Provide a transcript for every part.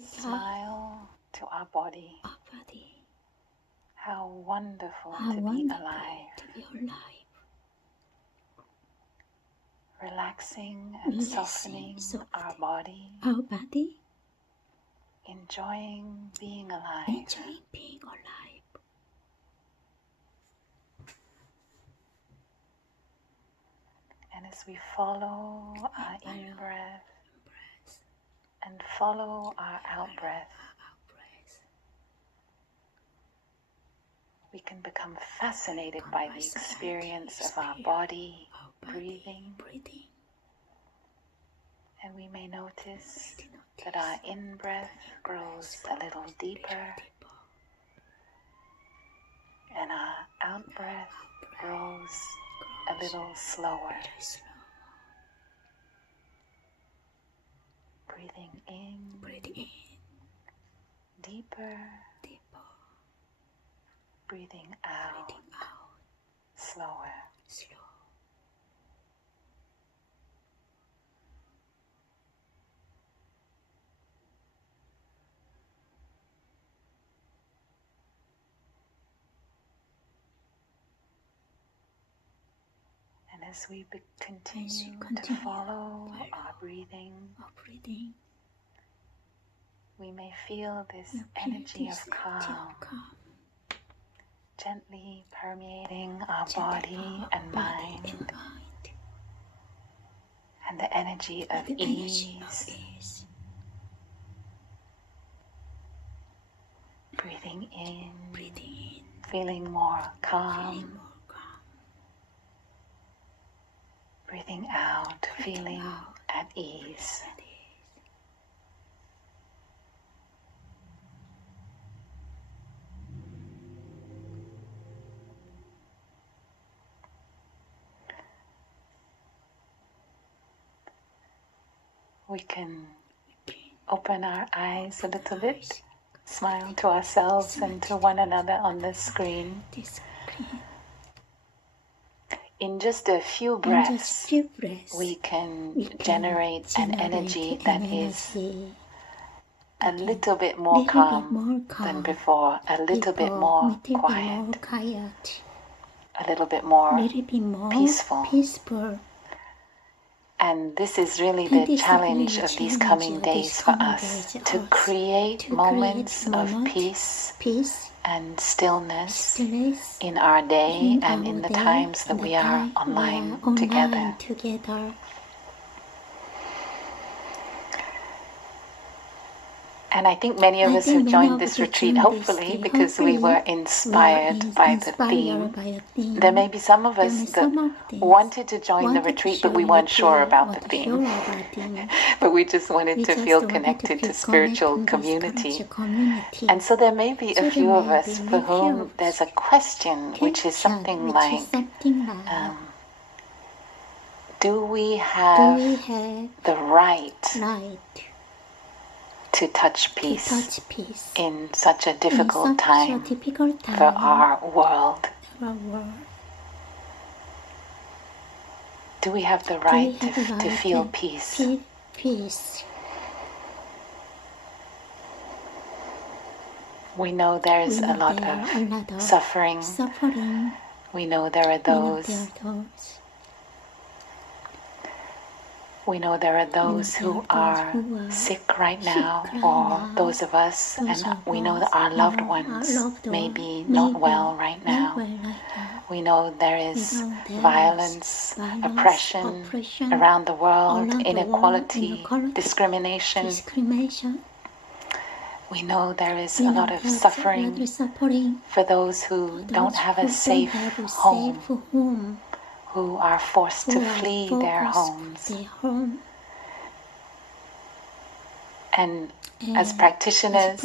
Smile to our body. How wonderful to be alive. Relaxing and softening our body. Enjoying being alive. And as we follow our in-breath and follow our out-breath, we can become fascinated by the experience of our body breathing. And we may notice that our in-breath grows a little deeper and our out-breath grows a little slower. Breathing in, deeper, breathing out, slower. And as we continue to follow our breathing, we may feel this energy of calm gently permeating our body and mind, and the energy of ease. Breathing in, feeling more calm. Breathing out, feeling at ease. We can open our eyes a little bit, smile to ourselves and to one another on the screen. In just a few breaths, we can generate an energy that is a little bit more calm than before, a little bit more quiet, a little bit more peaceful. And this is really the challenge of these coming days for us, to create moments of peace and stillness in our day and in the times that we are online together. And I think many of us have joined this retreat, hopefully, because we were inspired by the theme. There may be some of us that wanted to join the retreat, but we weren't sure about the theme. But we just wanted to feel connected to spiritual community. And so there may be a few of us for whom there's a question, which is something like, do we have the right to touch peace in such a difficult time for our world? Do we have the right to feel peace? We know there's a lot of suffering. We know there are those. We know there are those who are sick right now, or those of us, and we know that our loved ones may be not well right now. We know there is violence, oppression around the world, inequality, discrimination. We know there is a lot of suffering for those who don't have a safe home, who are forced to flee their homes. And as practitioners,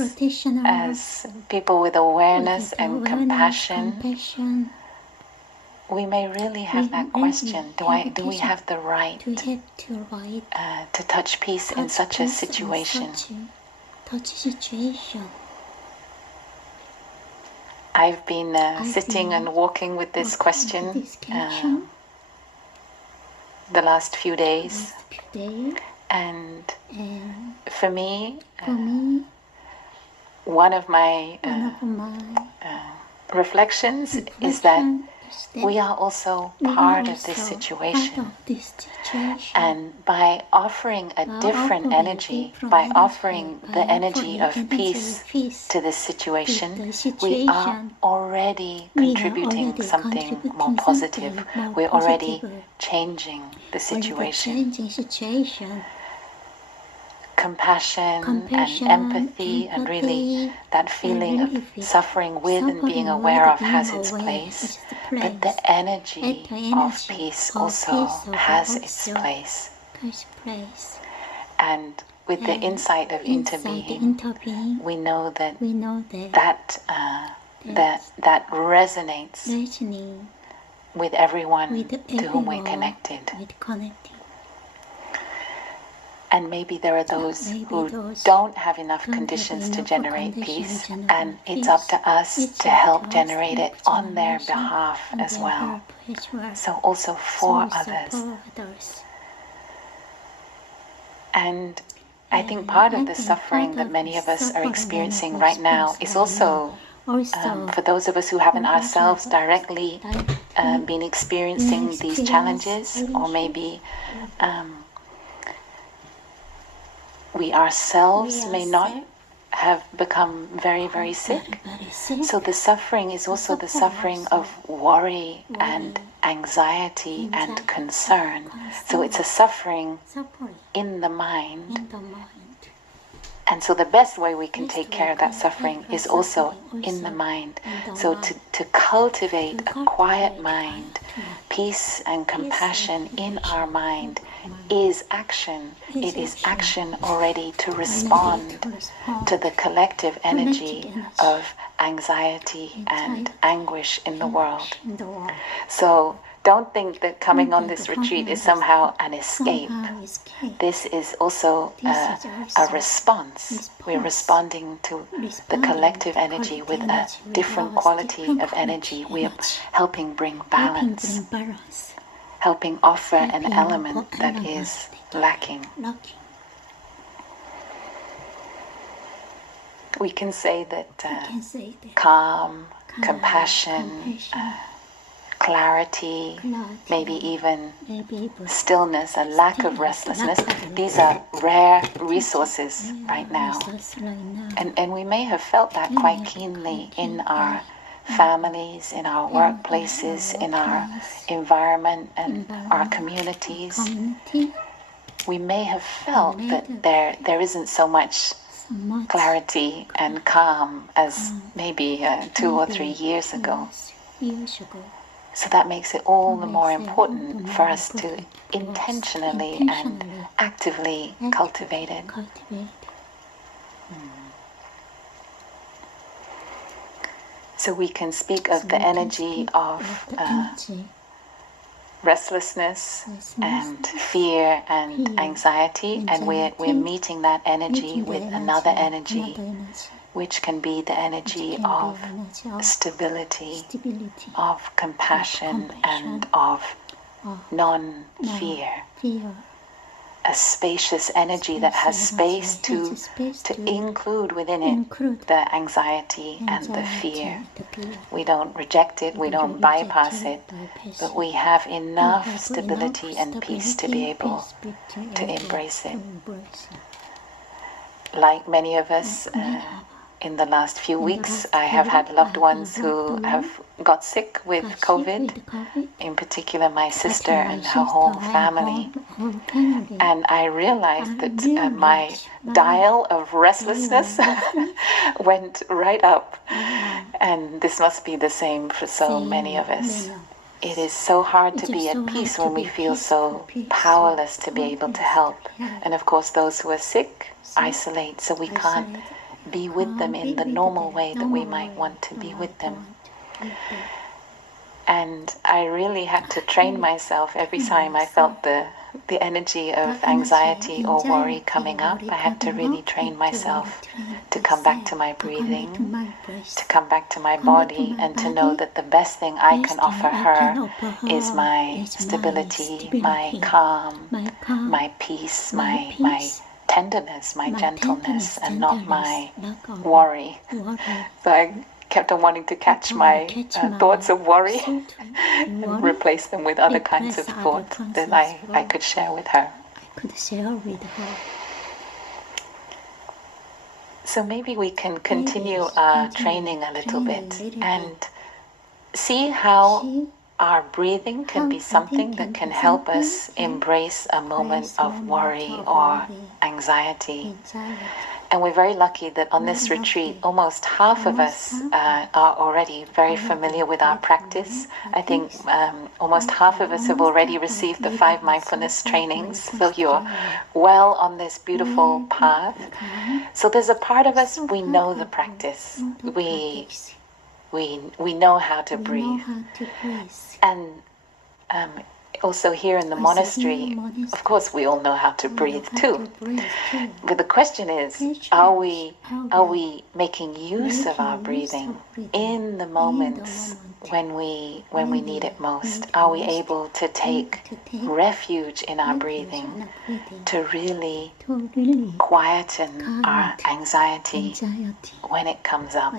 as people with awareness and compassion, we may really have that question, do we have the right to touch peace in such a situation? I've been sitting and walking with this question the last few days, And for me, one of my reflections is that we are also part of this situation. And by offering a different energy, by offering the energy of peace to this situation, we are already contributing something more positive. We're already changing the situation. Compassion and empathy and really that feeling of suffering with and being aware of has its place, but the energy of peace also has its place. And with the insight of interbeing, we know that that resonates with everyone to whom we're connected. And maybe there are those who don't have enough conditions to generate peace, and it's up to us to help generate it on their behalf as well. So also for others. And I think part of the suffering that many of us are experiencing right now is also for those of us who haven't ourselves directly been experiencing these challenges, or maybe we ourselves may not have become very, very sick. So the suffering is also the suffering of worry and anxiety and concern. So it's a suffering in the mind. And so the best way we can take care of that suffering is also in the mind. So to cultivate a quiet mind, peace and compassion in our mind is action. It is action already to respond to the collective energy of anxiety and anguish in the world. So don't think that coming on this retreat is somehow an escape. This is also a response. We're responding to the collective energy with a different quality of energy. We're helping bring balance, helping offer an element that is lacking. We can say that calm, compassion, clarity, maybe even stillness, a lack of restlessness. These are rare resources right now. And we may have felt that quite keenly in our families, in our workplaces, in our environment and our communities. We may have felt that there isn't so much clarity and calm as maybe 2 or 3 years ago. So that makes it all the more important for us to intentionally and actively cultivate it. So we can speak of the energy of restlessness and fear and anxiety, and we're meeting that energy with another energy, which can be the energy of stability, of compassion, and of non-fear. A spacious energy that has space to include within it the anxiety and the fear. We don't reject it, we don't bypass it, but we have enough stability and peace to be able to embrace it. Like many of us, in the last few weeks, I have had loved ones who have got sick with COVID, in particular my sister and her whole family. And I realized that my dial of restlessness went right up. And this must be the same for so many of us. It is so hard to be at peace when we feel so powerless to be able to help. And of course, those who are sick isolate, so we can't be with them in the normal way that we might want to be with them. And I really had to train myself every time I felt the energy of anxiety or worry coming up. I had to really train myself to come back to my breathing, to come back to my body, and to know that the best thing I can offer her is my stability, my calm, my peace, my tenderness, my gentleness, and not my worry. So I kept on wanting to catch my thoughts of worry and replace them with other kinds of thought that I could share with her. So maybe we can continue our training a little bit and see how our breathing can be something that can help us embrace a moment of worry or anxiety. And we're very lucky that on this retreat, almost half of us are already very familiar with our practice. I think almost half of us have already received the 5 mindfulness trainings, so you're well on this beautiful path. So there's a part of us, we know the practice. We know how to breathe. And also here in the monastery, of course we all know how to breathe too. But the question is, are we making use of our breathing in the moments when we need it most? Are we able to take refuge in our breathing to really quieten our anxiety when it comes up?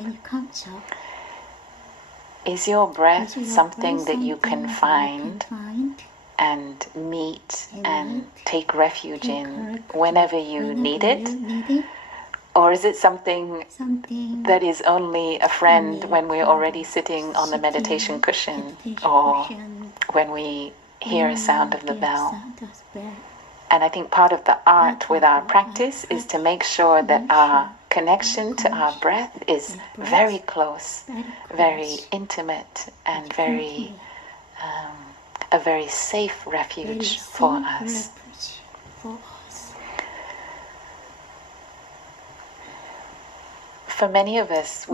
Is your breath something that you can find and meet and take refuge in whenever you need it? Or is it something that is only a friend when we're already sitting on the meditation cushion or when we hear a sound of the bell? And I think part of the art with our practice is to make sure that our connection to our breath is very close, very intimate, and a very safe refuge for us. For many of us,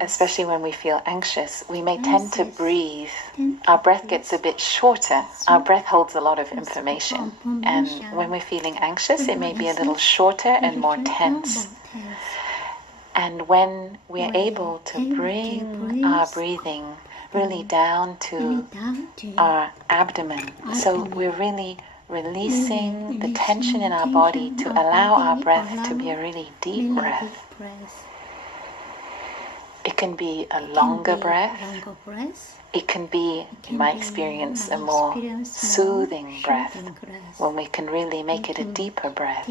especially when we feel anxious, we may tend to breathe. Our breath gets a bit shorter. Our breath holds a lot of information. And when we're feeling anxious, it may be a little shorter and more tense. And when we're able to bring our breathing really down to our abdomen, so we're really releasing the tension in our body to allow our breath to be a really deep breath. It can be a longer breath. It can be, in my experience, a more soothing breath when we can really make it a deeper breath.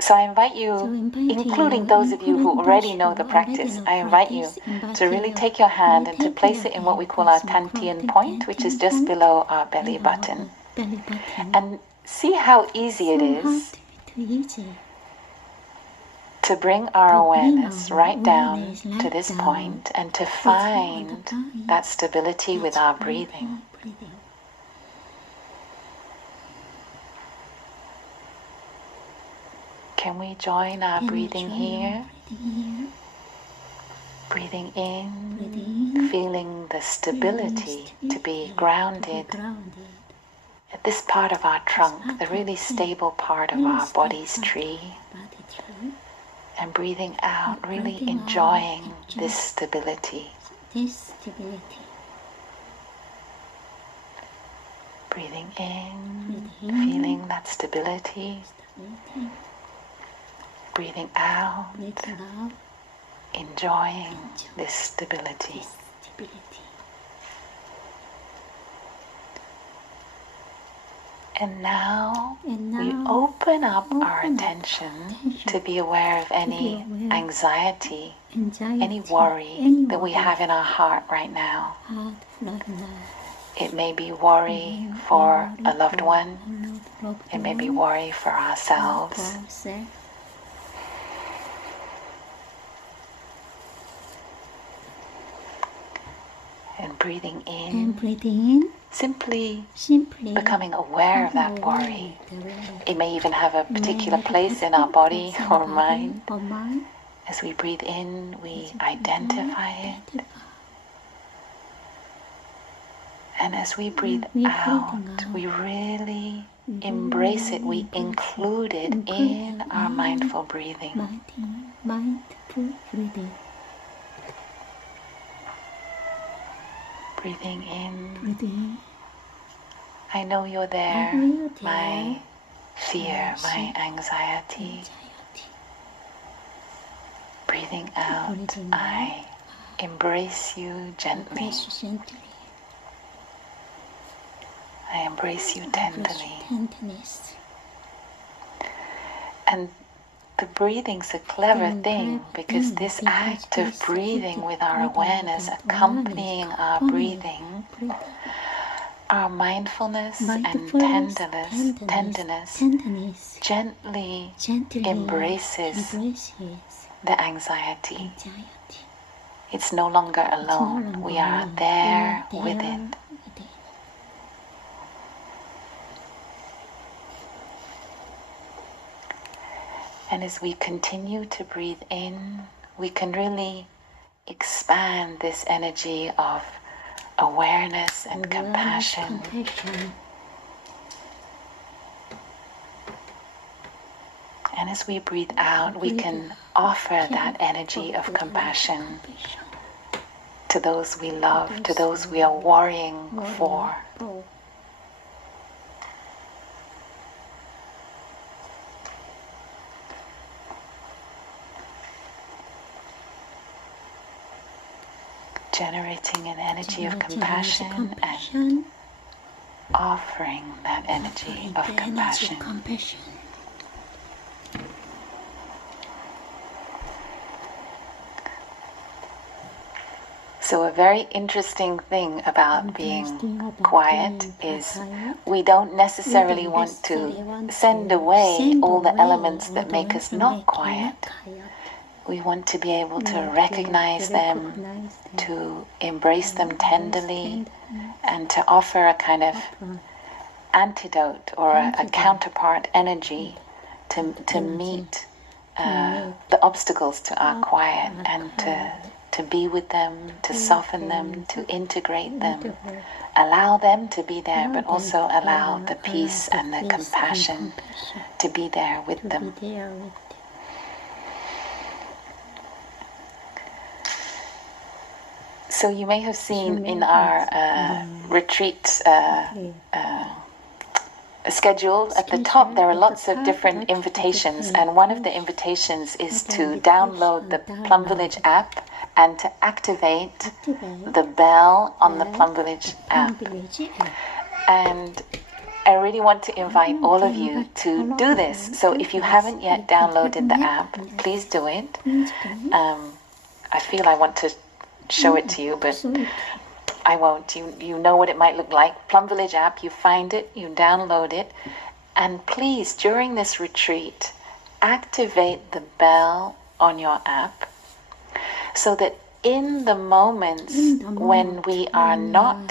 So I invite you, including those of you who already know the practice, I invite you to really take your hand and to place it in what we call our Tantian point, which is just below our belly button. And see how easy it is to bring our awareness right down to this point and to find that stability with our breathing. Can we join our breathing here? Breathing in, feeling the stability to be grounded at this part of our trunk, the really stable part of our body's tree. And breathing out, really enjoying this stability. Breathing in, feeling that stability. Breathing out, enjoying this stability. And now we open up our attention to be aware of any anxiety, any worry that we have in our heart right now. It may be worry for a loved one. It may be worry for ourselves. And breathing in, simply becoming aware of that worry. It may even have a particular place in our body or mind. As we breathe in, we identify it. And as we breathe out, we really embrace it. We include it in our mindful breathing. Mindful breathing. Breathing in. Breathing. I know you're there. My fear, my anxiety. Breathing out, I embrace you gently. I embrace you tenderly. And the breathing's a clever thing, because this act of breathing with our awareness accompanying our breathing, our mindfulness and tenderness gently embraces the anxiety. It's no longer alone. We are there with it. And as we continue to breathe in, we can really expand this energy of awareness and compassion. And as we breathe out, we can offer that energy of compassion to those we love, to those we are worrying for. Generating an energy of compassion and offering that energy of compassion. So a very interesting thing about being quiet is we don't necessarily want to send away all the elements that make us not quiet. We want to be able to recognize them, to embrace them tenderly, and to offer a kind of antidote or a counterpart energy to meet the obstacles to our quiet, and to be with them, to soften them, to integrate them, allow them to be there, but also allow the peace and the compassion to be there with them. So you may have seen in our retreat schedule at the top, there are lots of different invitations, and one of the invitations is to download the Plum Village app and to activate the bell on the Plum Village app. And I really want to invite all of you to do this. So if you haven't yet downloaded the app, please do it. I feel I want to show it to you, but I won't. You know what it might look like. Plum Village app, you find it, you download it, and please, during this retreat, activate the bell on your app so that in the moments when we are not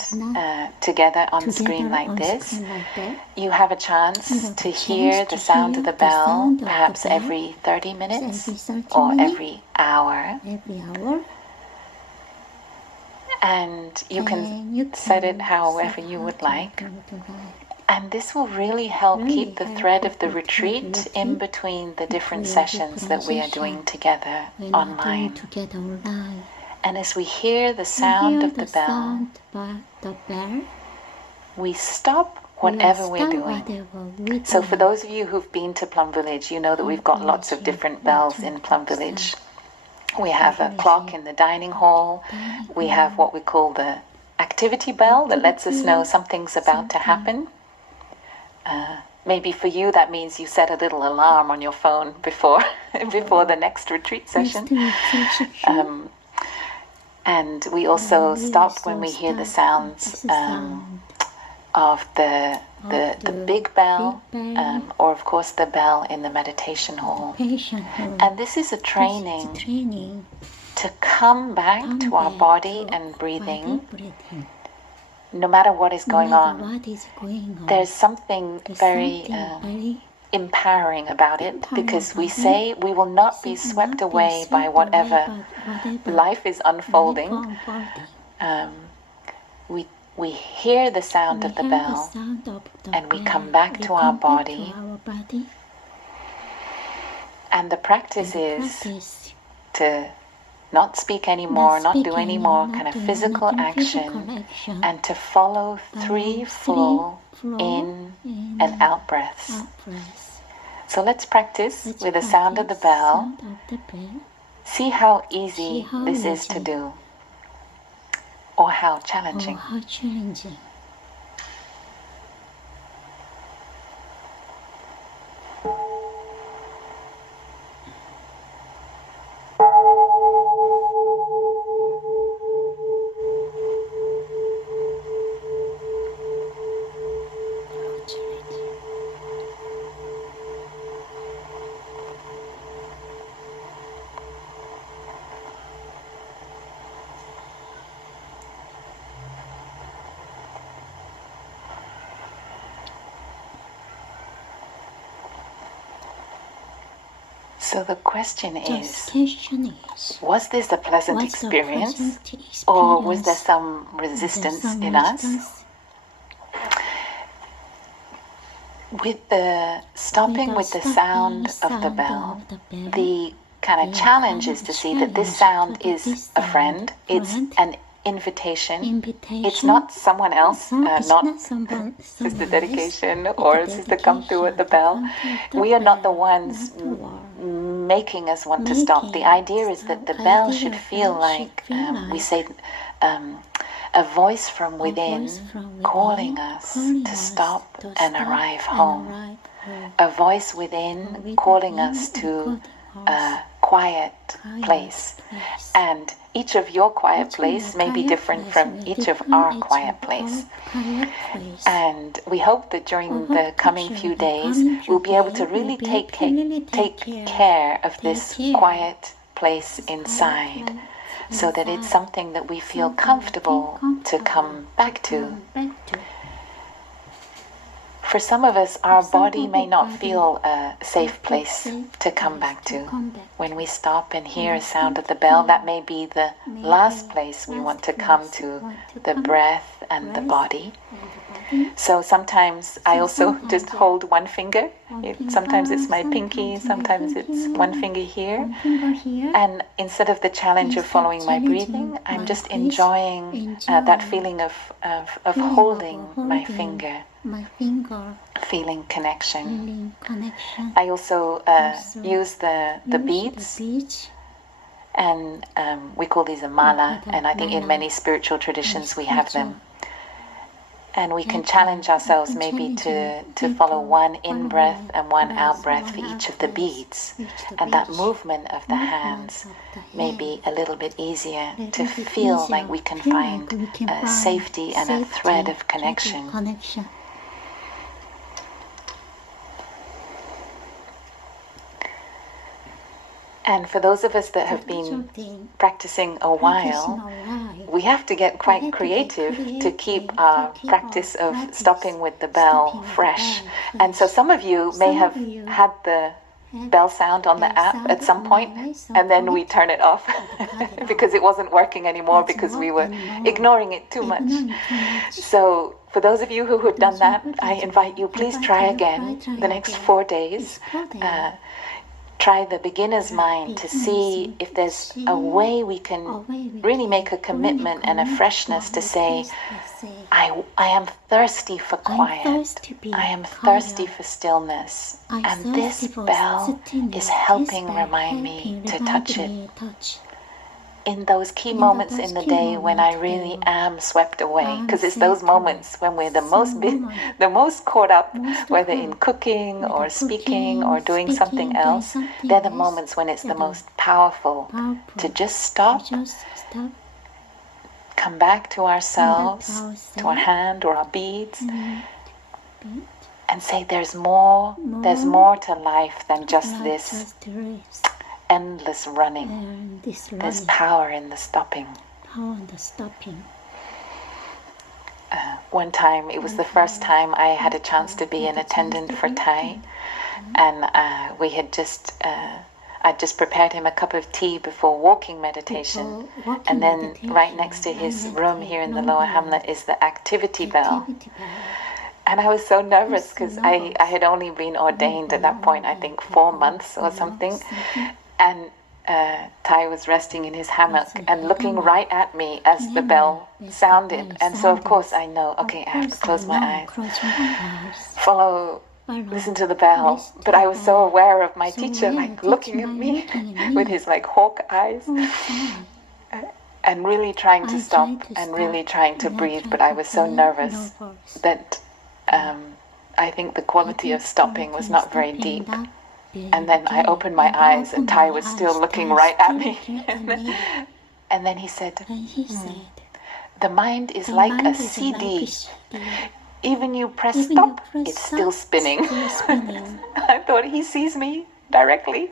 together on screen like this, you have a chance to hear the sound of the bell, perhaps every 30 minutes or every hour. And you can set it however you would like. And this will really help keep the thread of the retreat in between the different sessions that we are doing together online. And as we hear the sound of the bell, we stop whatever we're doing. So for those of you who've been to Plum Village, you know that we've got lots of different bells in Plum Village. We have a clock in the dining hall. We have what we call the activity bell that lets us know something's about to happen. Maybe for you that means you set a little alarm on your phone before the next retreat session. And we also stop when we hear the sounds of the big bell, or of course the bell in the meditation hall. And this is a training to come back to our body and breathing, no matter what is going on. There's something very empowering, about it, because we say we will not be swept away by whatever life is unfolding. we hear the sound of the bell, and we come back to our body. And the practice is to not speak anymore, not do any more kind of physical action, and to follow 3 full in and out breaths. So let's practice with the sound of the bell. See how easy this is to do, or how challenging. So the question is, was this a pleasant experience, or was there some resistance in us? With the stopping with the sound of the bell, the kind of challenge is to see that this sound is a friend, it's an invitation. It's not someone else, not Sister Dedication or Sister Come Through at the bell. We are not the ones making us want to stop. The idea is that the bell should feel like, we say, a voice from within calling us to stop and arrive home. A voice within calling us to a quiet place. And each of your quiet place may be different from each of our quiet place. And we hope that during the coming few days, we'll be able to really take care of this quiet place inside, so that it's something that we feel comfortable to come back to. For some of us, our body may not feel a safe place to come back to. When we stop and hear a sound of the bell, that may be the last place we want to come to, the breath and the body. So sometimes I also just hold one finger. Sometimes it's my pinky, sometimes it's one finger here. And instead of the challenge of following my breathing, I'm just enjoying that feeling of holding my finger. Feeling connection. I also use the beads, and we call these a mala, and I think in many spiritual traditions we have them. And we can challenge ourselves maybe to follow one in-breath and one out-breath for each of the beads. And that movement of the hands may be a little bit easier to feel like we can find safety and a thread of connection. And for those of us that have been practicing a while, we have to get quite creative to keep our practice of stopping with the bell fresh. And so some of you may have had the bell sound on the app at some point, and then we turn it off because it wasn't working anymore because we were ignoring it too much. So for those of you who have done that, I invite you, please try again the next 4 days. Try the beginner's mind to see if there's a way we can really make a commitment and a freshness to say, I am thirsty for quiet. I am thirsty for stillness. And this bell is helping remind me to touch it. In those key moments in the day when I really am swept away, because it's those moments when we're the most caught up, whether in cooking or speaking or doing something else. They're the moments when it's the most powerful to just stop, come back to ourselves, to our hand or our beads, and say there's more to life than just this endless running. There's power in the stopping. One time, it was the first time I had a chance to be an attendant for Thai, and we had just, I I just prepared him a cup of tea before walking meditation. And then right next to his room here in the Lower Hamlet is the activity bell. And I was so nervous because I had only been ordained at that point, I think 4 months or something. And Tai was resting in his hammock and looking right at me as the bell sounded. And so of course I know, okay, I have to close my eyes, listen to the bell. But I was so aware of my teacher like looking at me with his like hawk eyes. And really trying to stop and really trying to breathe, but I was so nervous that I think the quality of stopping was not very deep. And then I opened my eyes and Tai was still looking right at me. And then he said, the mind is like a CD. Even you press stop, it's still spinning. I thought he sees me directly.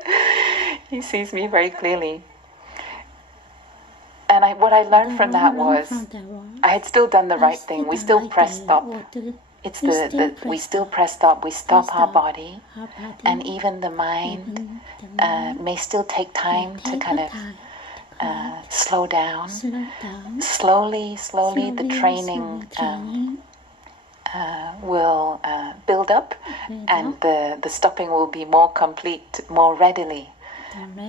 He sees me very clearly. And what I learned from that was I had still done the right thing. We still press stop. It's we still press stop. We stop our body, and even the mind may still take time to kind of slow down. Slowly, the training will build up, and the stopping will be more complete, more readily.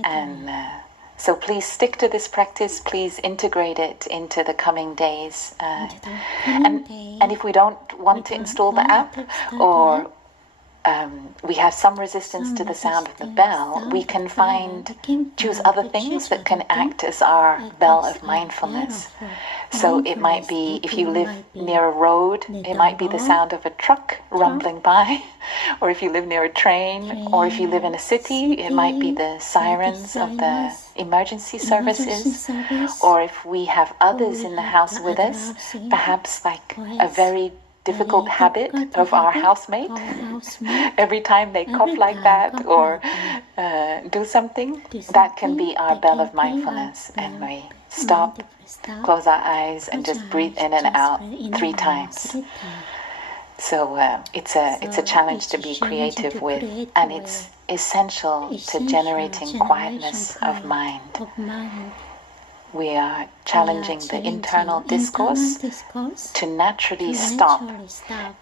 And so please stick to this practice. Please integrate it into the coming days. And if we don't want to install the app, or we have some resistance to the sound of the bell, we can choose other things that can act as our bell of mindfulness. So it might be, if you live near a road, it might be the sound of a truck rumbling by. Or if you live near a train, or if you live in a city, it might be the sirens of the emergency services. Or if we have others in the house with us, perhaps like a very difficult habit of our housemate. Every time they cough like that or do something, that can be our bell of mindfulness. And we stop, close our eyes, and just breathe in and out 3 times. So it's a challenge to be creative with, and it's essential to generating quietness of mind. We are challenging the internal discourse to naturally stop.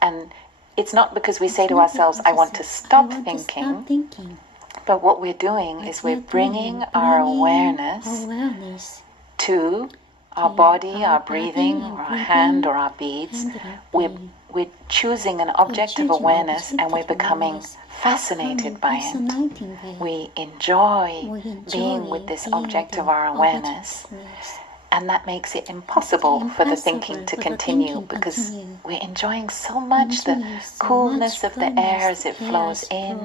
And it's not because we say to ourselves, I want to stop thinking, but what we're doing is we're bringing our awareness to our body, our breathing, or our hand, or our beads. We're choosing an object of awareness, and we're becoming fascinated by it. We enjoy being with this object of our awareness, and that makes it impossible for the thinking to continue, because we're enjoying so much the coolness of the air as it flows in,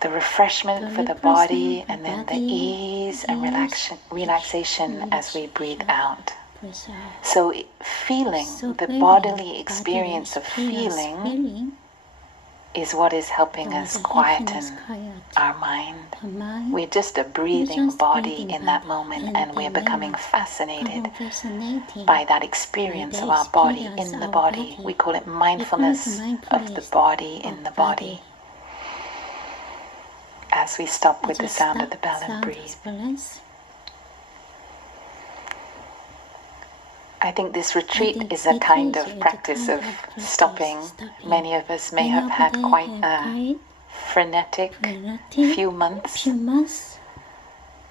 the refreshment for the body, and then the ease and relaxation as we breathe out. So feeling, the bodily experience of feeling, is what is helping us quieten our mind. We're just a breathing body in that moment, and we're becoming fascinated by that experience of our body in the body. We call it mindfulness of the body in the body. As we stop with the sound of the bell and breathe. I think this retreat is a kind of practice of stopping. Many of us may have had quite a frenetic few months.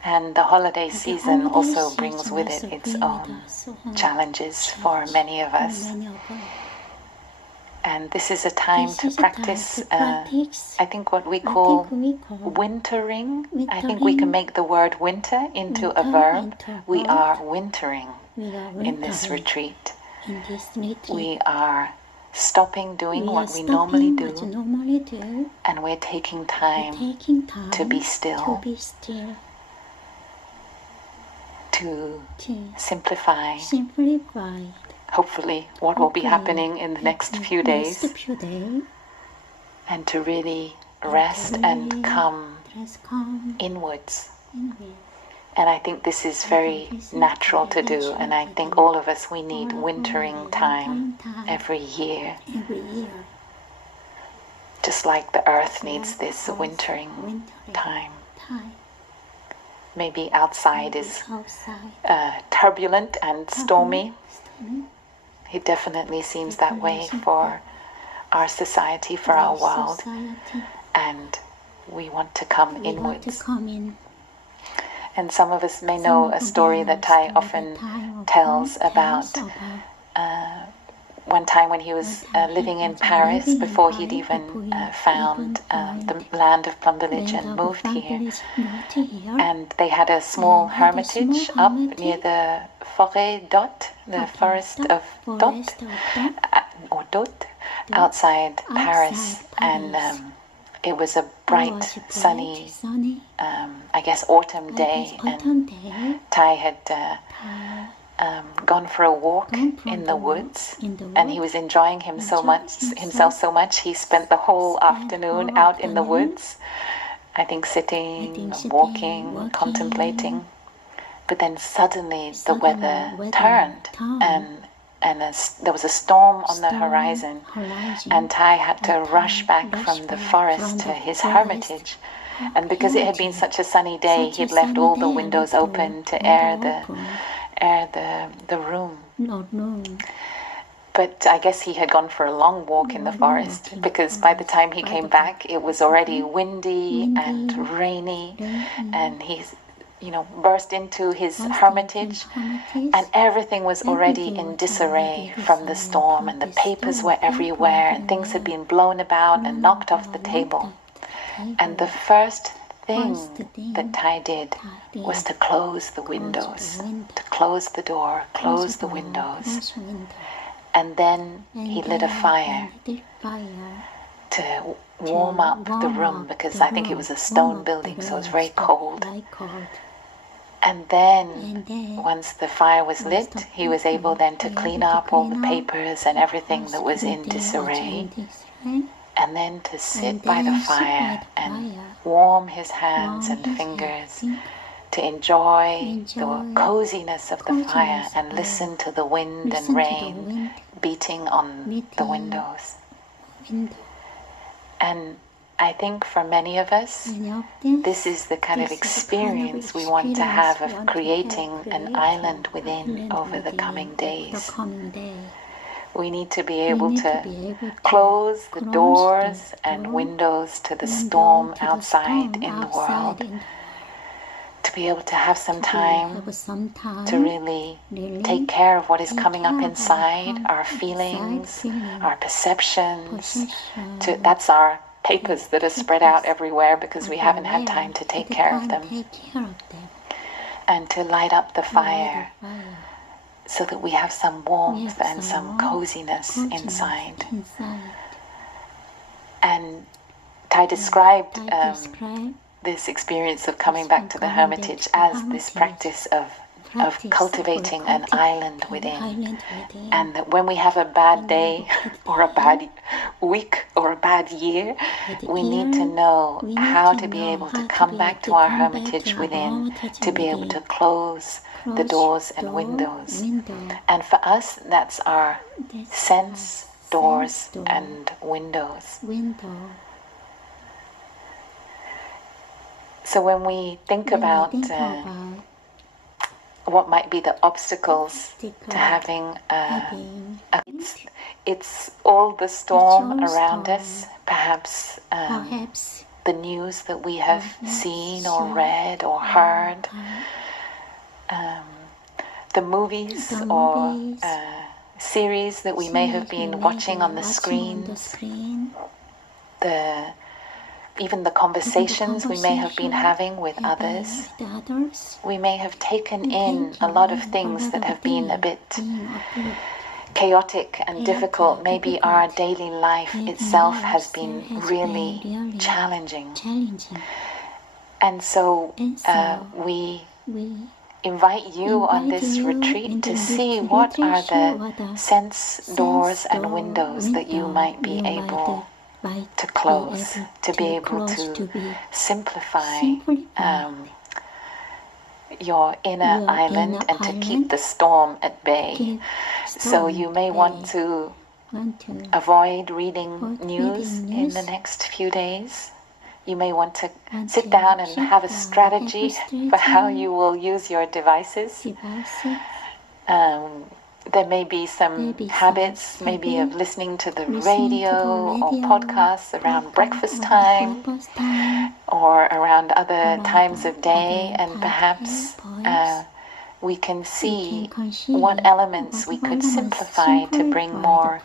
And the holiday season also brings with it its own challenges for many of us. And this is a time to practice, I think, what we call wintering. I think we can make the word winter into a verb. We are wintering in this retreat. We are stopping doing what we normally do, and we're taking time to be still, to simplify. Hopefully what will be happening in the next few days, and to really rest and come inwards. And I think this is very natural to do, and I think all of us, we need wintering time every year. just like the earth needs this wintering time. Maybe outside is turbulent and stormy. It definitely seems that way for our society, for our world, and we want to come inwards. And some of us may know a story that Thai often tells about one time when he was living in Paris before he'd even found the land of plum village and moved here. And they had a small hermitage up near the Forêt d'Ot, the forest of Dot, or Dot, outside Paris. And it was a bright, sunny, I guess, autumn day. And Thai had gone for a walk in the woods, and he was enjoying himself so much. He spent the whole afternoon out in the woods, I think sitting, walking, contemplating. But then suddenly the weather turned, and there was a storm on the horizon, and Thai had to rush back from the forest to his hermitage. And because it had been such a sunny day, he'd left all the windows open to air the room. But I guess he had gone for a long walk in the forest, because by the time he came back, it was already windy and rainy, and he's burst into his hermitage, and everything was already in disarray from the storm, and the papers were everywhere, and things had been blown about and knocked off the table. And the first thing that Thai did was to close the windows, to close the door, close the windows. And then he lit a fire to warm up the room, because I think it was a stone building, so it was very cold. And then, once the fire was lit, he was able then to clean up all the papers and everything that was in disarray, and then to sit by the fire and warm his hands and fingers, to enjoy the coziness of the fire and listen to the wind and rain beating on the windows. And I think for many of us, this is the kind of experience we want to have of creating an island within over the coming days. We need to be able to close the doors and windows to the storm outside in the world, to be able to have some time to really take care of what is coming up inside, our feelings, our perceptions. That's our papers that are spread out everywhere because we haven't had time to take care of them. And to light up the fire so that we have some warmth and some coziness inside. And Thai described this experience of coming back to the hermitage as this practice of cultivating an island within. And that when we have a bad day or a bad week or a bad year, we need to know how to be able to come back to our hermitage within, to be able to close the doors and windows. And for us, that's our sense doors and windows. So when we think about what might be the obstacles to having it's all the storm around us, perhaps the news that we have seen or read or heard, the movies or series that we may have been watching on the screens, even the conversations we may have been having with others. We may have taken in a lot of things that have been a bit chaotic and difficult. Maybe our daily life itself has been really challenging. And so we invite you on this retreat to see what are the sense doors and windows that you might be able to close, to be able to simplify your inner island and to keep the storm at bay. So you may want to avoid reading news in the next few days. You may want to sit down and have a strategy for how you will use your devices. There may be some habits, maybe of listening to the radio or podcasts around breakfast time or around other times of day, and perhaps we can see what elements we could simplify to bring more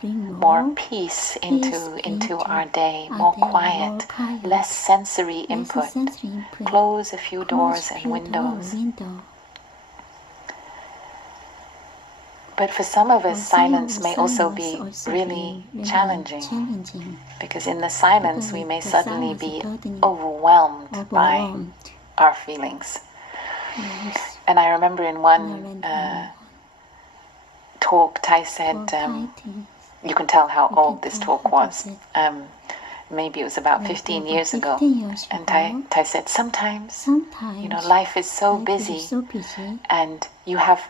peace into our day, more quiet, less sensory input. Close a few doors and windows. But for some of us, silence may also be really challenging, because in the silence we may suddenly be overwhelmed by our feelings. And I remember in one talk, Tai said, you can tell how old this talk was. Maybe it was about 15 years ago. And Tai said, sometimes, life is so busy, and you have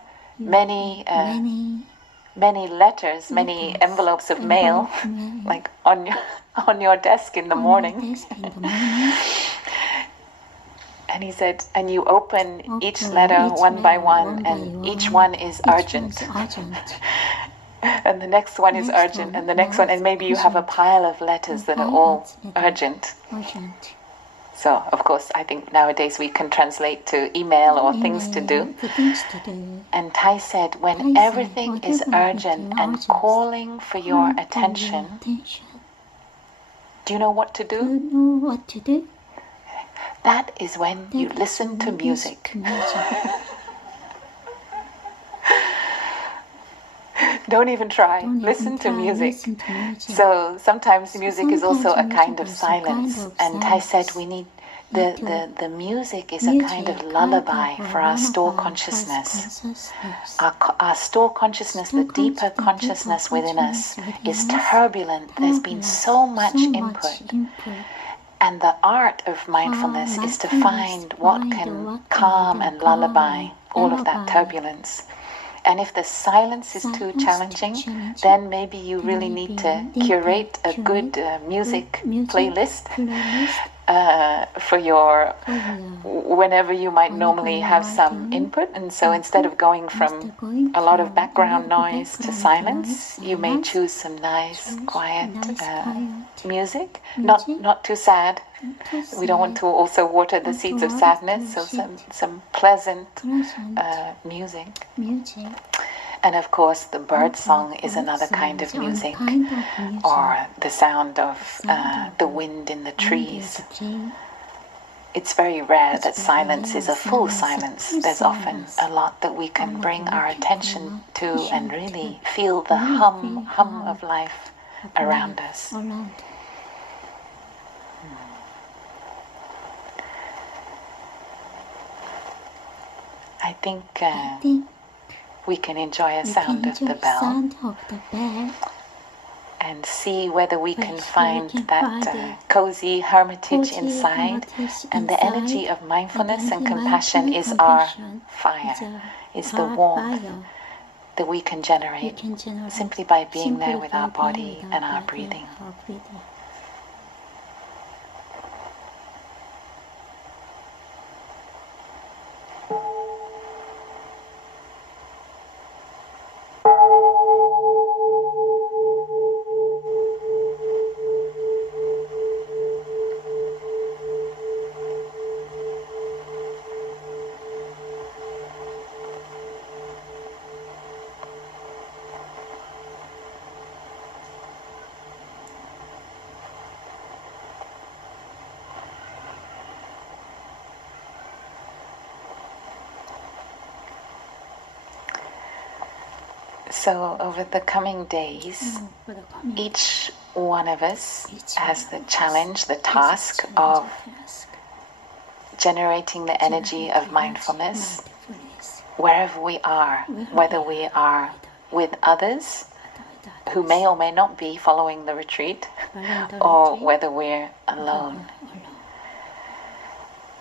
many letters, many envelopes of mail, like on your desk in the morning. And he said, and you open each letter one by one, and each one is urgent. And the next one is urgent, and the next one, and maybe you have a pile of letters that are all urgent. So, of course, I think nowadays we can translate to email or things to do. And Tai said, when everything is urgent and calling for your attention, do you know what to do? That is when you listen to music. Don't even try. Listen to music. So sometimes music is also a kind of silence. And I said we need the music is a kind of lullaby for our store consciousness. Our store consciousness, the deeper consciousness within us, is turbulent. There's been so much input. And the art of mindfulness is to find what can calm and lullaby all of that turbulence. And if the silence is too challenging, then maybe you really need to curate a good music playlist for your whenever you might normally have some input. And so instead of going from a lot of background noise to silence, you may choose some nice, quiet music, not too sad. We don't want to also water the seeds of sadness, so some pleasant music. And of course the bird song is another kind of music, or the sound of the wind in the trees. It's very rare that silence is a full silence. There's often a lot that we can bring our attention to and really feel the hum of life around us. I think we can enjoy a sound of the bell and see whether we can find that cozy hermitage inside. And the energy of mindfulness and compassion is our fire, is the warmth that we can generate simply by being there with our body and our breathing. So over the coming days, each one of us has the challenge, the task of generating the energy of mindfulness wherever we are, whether we are with others who may or may not be following the retreat, or whether we're alone.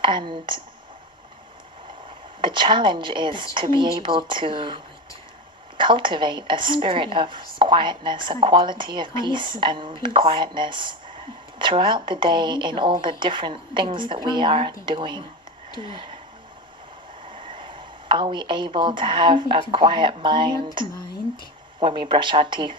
And the challenge is to be able to cultivate a spirit of quietness, a quality of peace and quietness throughout the day in all the different things that we are doing? Are we able to have a quiet mind when we brush our teeth?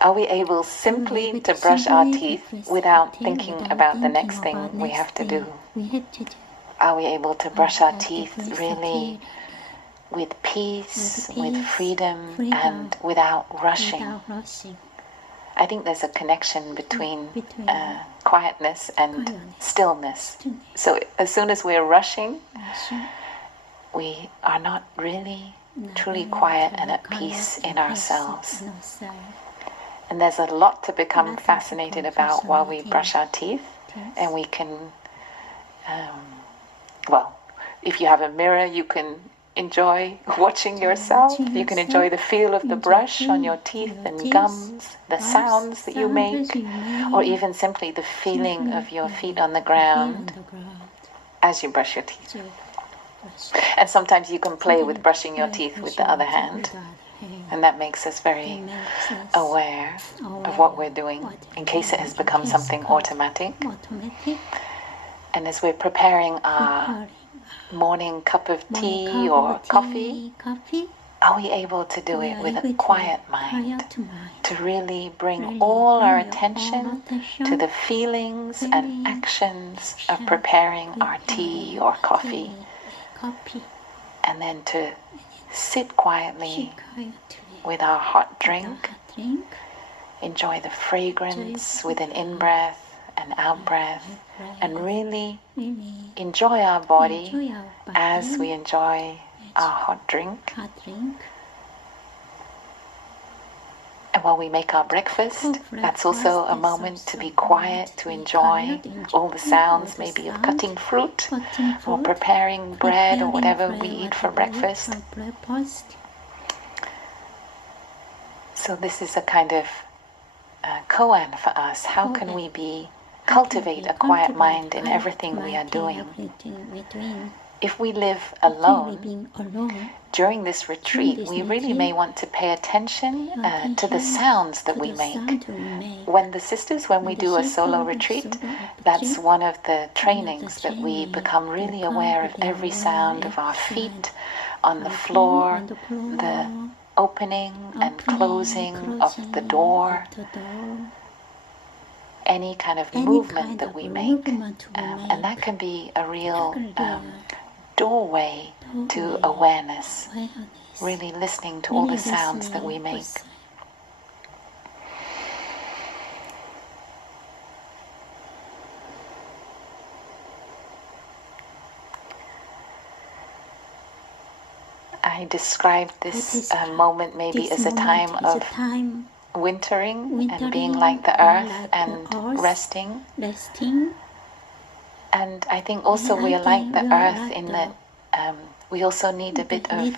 Are we able simply to brush our teeth without thinking about the next thing we have to do? Are we able to brush our teeth really with peace, with freedom, and without rushing? I think there's a connection between quietness and stillness. So as soon as we're rushing, we are not really truly quiet and at peace in ourselves. And there's a lot to become fascinated about while we brush our teeth. And we can, well, if you have a mirror, you can enjoy watching yourself. You can enjoy the feel of the brush on your teeth and gums, the sounds that you make, or even simply the feeling of your feet on the ground as you brush your teeth. And sometimes you can play with brushing your teeth with the other hand. And that makes us very aware of what we're doing in case it has become something automatic. And as we're preparing our morning cup of tea or coffee, are we able to do it with a quiet mind, to really bring all our attention to the feelings and actions of preparing our tea or coffee, and then to sit quietly with our hot drink, enjoy the fragrance with an in-breath and out-breath, and really enjoy our body as we enjoy our hot drink. And while we make our breakfast, that's also a moment to be quiet, to enjoy all the sounds, maybe of cutting fruit or preparing bread or whatever we eat for breakfast. So this is a kind of koan for us. How can we cultivate a quiet mind in everything we are doing? If we live alone, during this retreat, we really may want to pay attention to the sounds that we make. When we do a solo retreat, that's one of the trainings that we become really aware of every sound of our feet on the floor, the opening and closing of the door, any kind of movement that we make. And that can be a real doorway to awareness, really listening to all the sounds that we make. I described this moment maybe as a time of wintering and being like the earth and resting. And I think also we are like the earth in that we also need a bit of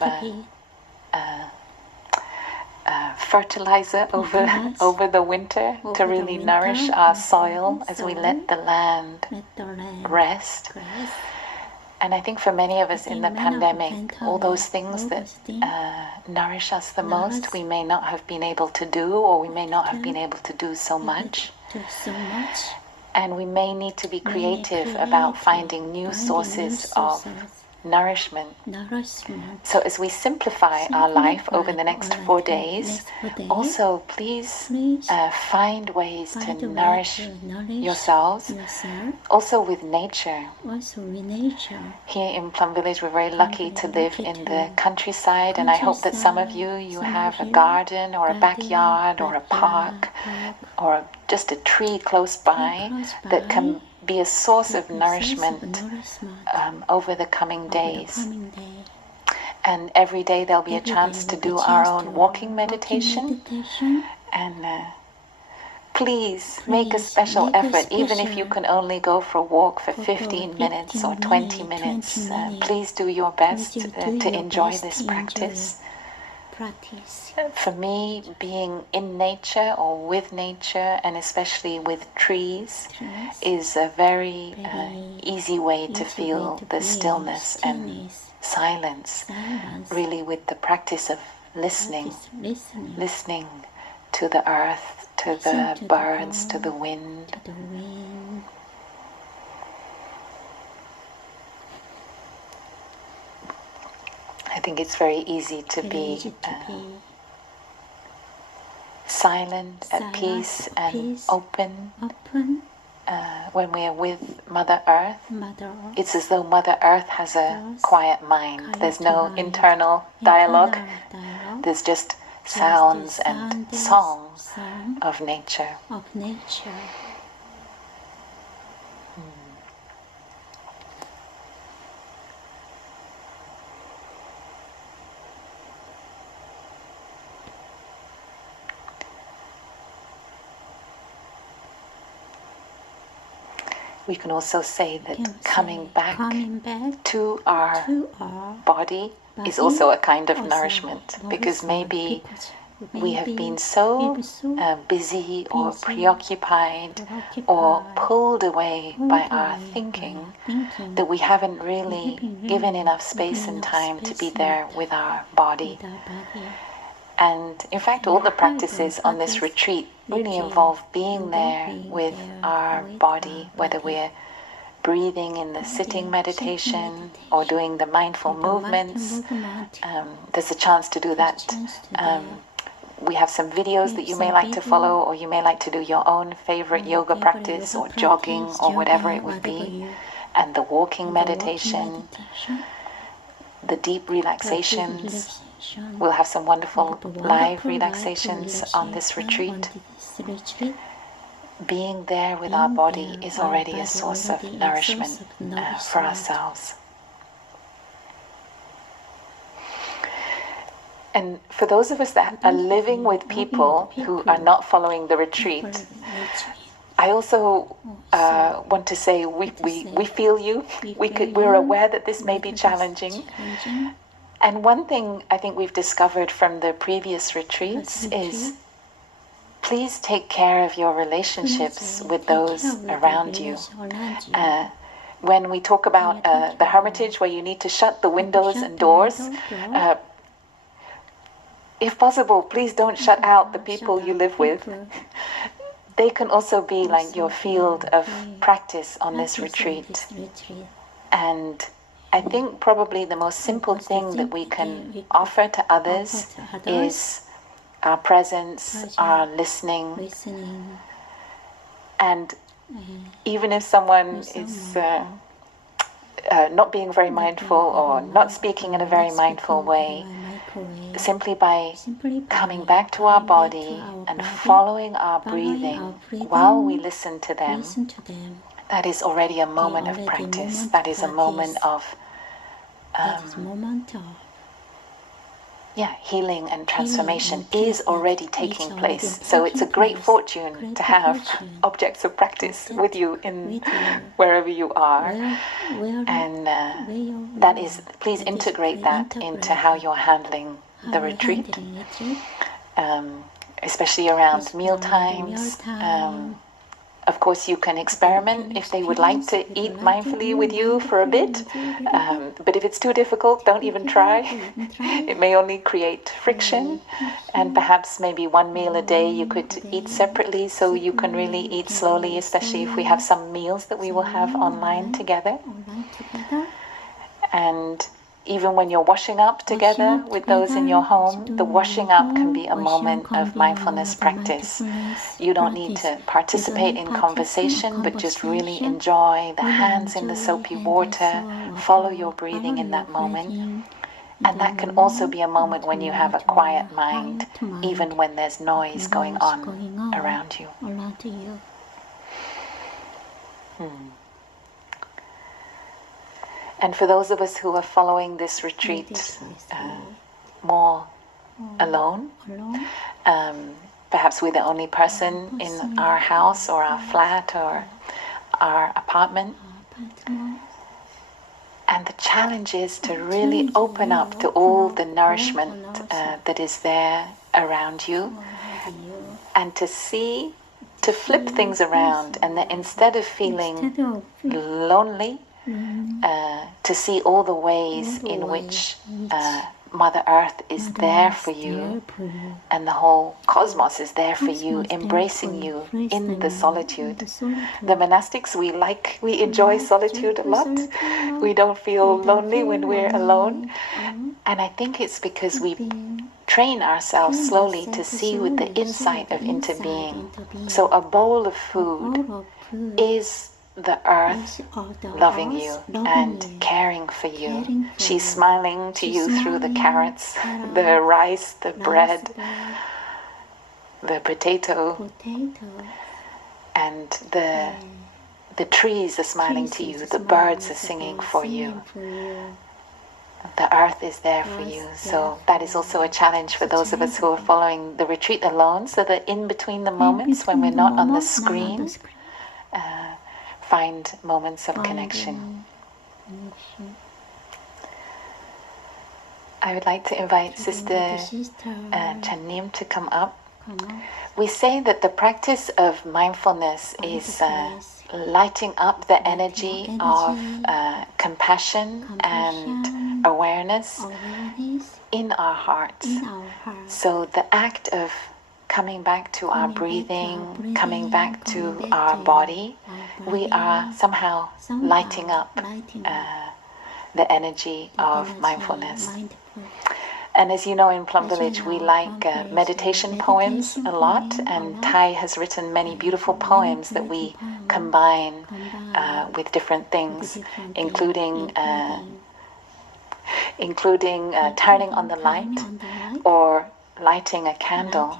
fertilizer over the winter to really nourish our soil as we let the land rest. And I think for many of us in the pandemic, all those things that nourish us the most, we may not have been able to do, or we may not have been able to do so much. And we may need to be creative about finding new sources of nourishment. So as we simplify our life over the next 4 days, also please find ways to nourish yourselves, also with nature. Here in Plum Village, we're very lucky to live in the countryside, and I hope that some of you have a garden or a backyard or a park or just a tree close by that can be a source of nourishment over the coming days. And every day there'll be a chance to do our own walking meditation. And please make a special effort, even if you can only go for a walk for 15 minutes or 20 minutes. Please do your best to enjoy this practice. For me, being in nature or with nature, and especially with trees, is a very easy way to feel the stillness and silence, really with the practice of listening to the earth, to the birds, to the wind. I think it's very easy to be silent, at peace, and open. When we are with Mother Earth, it's as though Mother Earth has a quiet mind. There's no internal dialogue. There's just sounds and songs of nature. We can also say that coming back to our body is also a kind of nourishment, because maybe we have been so busy or preoccupied or pulled away by our thinking that we haven't really given enough space and time to be there with our body. And in fact, all the practices on this retreat really involve being there with our body, whether we're breathing in the sitting meditation or doing the mindful movements. There's a chance to do that. We have some videos that you may like to follow, or you may like to do your own favorite yoga practice or jogging or whatever it would be. And the walking meditation, the deep relaxations. We'll have some wonderful live relaxations on this retreat. Being there with our body is already a source of nourishment for ourselves. And for those of us that are living with people who are not following the retreat, I also want to say we feel you. We're aware that this may be challenging. And one thing I think we've discovered from the previous retreats is please take care of your relationships with those around you. When we talk about the hermitage where you need to shut the windows and doors, if possible, please don't shut out the people you live with. They can also be like your field of practice on this retreat. And I think probably the most simple thing that we can offer to others is our presence, our listening. And even if someone is not being very mindful or not speaking in a very mindful way, simply by coming back to our body and following our breathing while we listen to them, that is already a moment of practice. That is a moment of healing and transformation is already taking place. So it's a great fortune to have objects of practice with you in wherever you are. And that is, please integrate that into how you're handling the retreat, especially around meal times. Of course, you can experiment if they would like to eat mindfully with you for a bit. But if it's too difficult, don't even try. It may only create friction. And perhaps maybe one meal a day you could eat separately so you can really eat slowly, especially if we have some meals that we will have online together. And even when you're washing up together with those in your home, the washing up can be a moment of mindfulness practice. You don't need to participate in conversation, but just really enjoy the hands in the soapy water, follow your breathing in that moment. And that can also be a moment when you have a quiet mind, even when there's noise going on around you. And for those of us who are following this retreat more alone, perhaps we're the only person in our house or our flat or our apartment. And the challenge is to really open up to all the nourishment that is there around you, and to flip things around, and that instead of feeling lonely, to see all the ways in which Mother Earth is there for you, and the whole cosmos is there for you, embracing you in the solitude. The monastics, we enjoy solitude a lot. We don't feel lonely when we're alone. And I think it's because we train ourselves slowly to see with the insight of interbeing. So a bowl of food is the earth loving you and caring for you. She's smiling to you through the carrots, the rice, the bread, the potato, and the trees are smiling to you, the birds are singing for you. The earth is there for you. So that is also a challenge for those of us who are following the retreat alone, so that in between the moments when we're not on the screen, find moments of connection. I would like to invite Sister Chanim to come up. We say that the practice of mindfulness is lighting up the energy of compassion and awareness in our hearts. So the act of coming back to our breathing, coming back to our body, we are somehow lighting up the energy of mindfulness. And as you know, in Plum Village, we like meditation poems a lot, and Tai has written many beautiful poems that we combine with different things, including turning on the light or lighting a candle.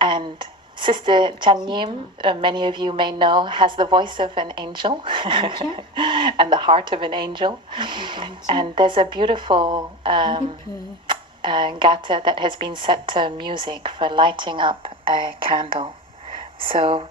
And Sister Chanim, many of you may know, has the voice of an angel and the heart of an angel. And there's a beautiful gata that has been set to music for lighting up a candle. So